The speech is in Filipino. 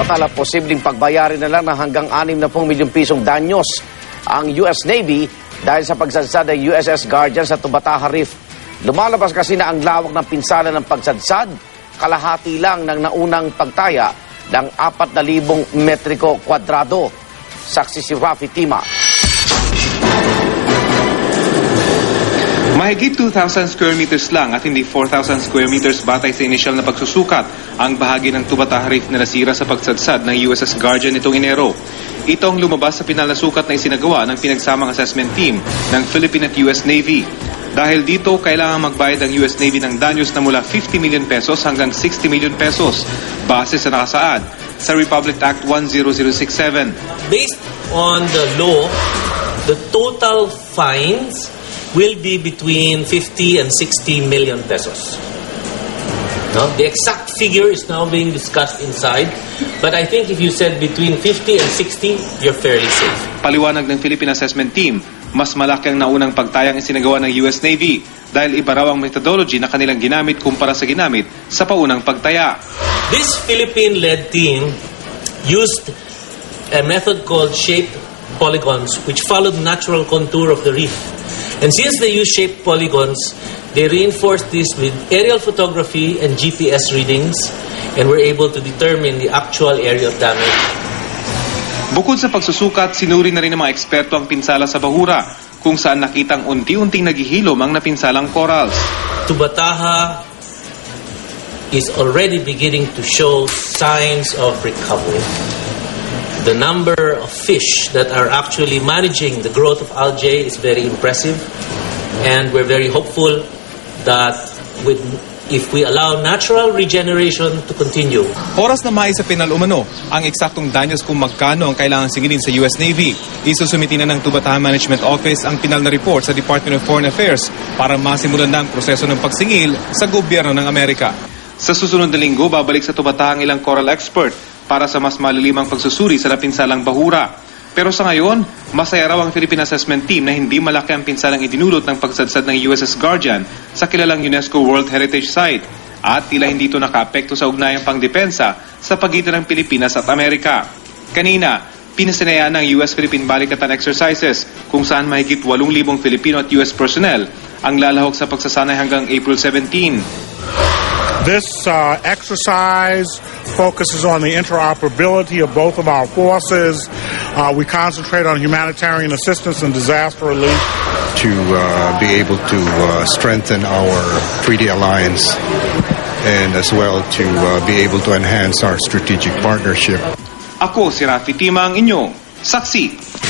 Total, posibleng pagbayarin na lang ng hanggang 60 milyong pisong danyos ang US Navy dahil sa pagsadsad ng USS Guardian sa Tubataha Reef. Lumalabas kasi na ang lawak ng pinsala ng pagsadsad, kalahati lang ng naunang pagtaya ng 4,000 metriko kwadrado. Saksi si Rafi Tima. Mahigit 2,000 square meters lang at hindi 4,000 square meters batay sa inisyal na pagsusukat ang bahagi ng Tubataha Reef na nasira sa pagsadsad ng USS Guardian nitong Enero. Ito ang lumabas sa pinal na sukat na isinagawa ng pinagsamang assessment team ng Philippine at US Navy. Dahil dito, kailangan magbayad ang US Navy ng danyos na mula 50 million pesos hanggang 60 million pesos base sa nakasaad sa Republic Act 10067. Based on the law, the total fines will be between 50 and 60 million pesos. No? The exact figure is now being discussed inside, but I think if you said between 50 and 60, you're fairly safe. Paliwanag ng Philippine Assessment Team, mas malaki ang naunang pagtayang isinagawa ng US Navy dahil iba raw ang methodology na kanilang ginamit kumpara sa ginamit sa paunang pagtaya. This Philippine-led team used a method called shaped polygons, which followed natural contour of the reef. And since they use shaped polygons, they reinforced this with aerial photography and GPS readings, and were able to determine the actual area of damage. Bukod sa pagsusukat, sinuri na rin ng mga eksperto ang pinsala sa bahura, kung saan nakitang unti-unting naghihilom ang napinsalang corals. Tubataha is already beginning to show signs of recovery. The number of fish that are actually managing the growth of algae is very impressive, and we're very hopeful that if we allow natural regeneration to continue. Oras na mai sa pinal umano, ang eksaktong danyos kung magkano ang kailangan singilin sa US Navy. Isusumiti na ng Tubataha Management Office ang pinal na report sa Department of Foreign Affairs para masimulan na ang proseso ng pagsingil sa gobyerno ng Amerika. Sa susunod na linggo, babalik sa Tubataha ang ilang coral expert para sa mas malilimang pagsusuri sa napinsalang bahura. Pero sa ngayon, masaya raw ang Philippine Assessment Team na hindi malaki ang pinsalang idinulot ng pagsadsad ng USS Guardian sa kilalang UNESCO World Heritage Site at tila hindi ito nakaapekto sa ugnayang pangdepensa sa pagitan ng Pilipinas at Amerika. Kanina, pinasinayaan ng US-Philippine Balikatan Exercises kung saan mahigit 8,000 Filipino at US personnel ang lalahok sa pagsasanay hanggang April 17. This exercise focuses on the interoperability of both of our forces. We concentrate on humanitarian assistance and disaster relief. To be able to strengthen our treaty alliance and as well to be able to enhance our strategic partnership. Ako si Rafi Tima, ang inyong saksi.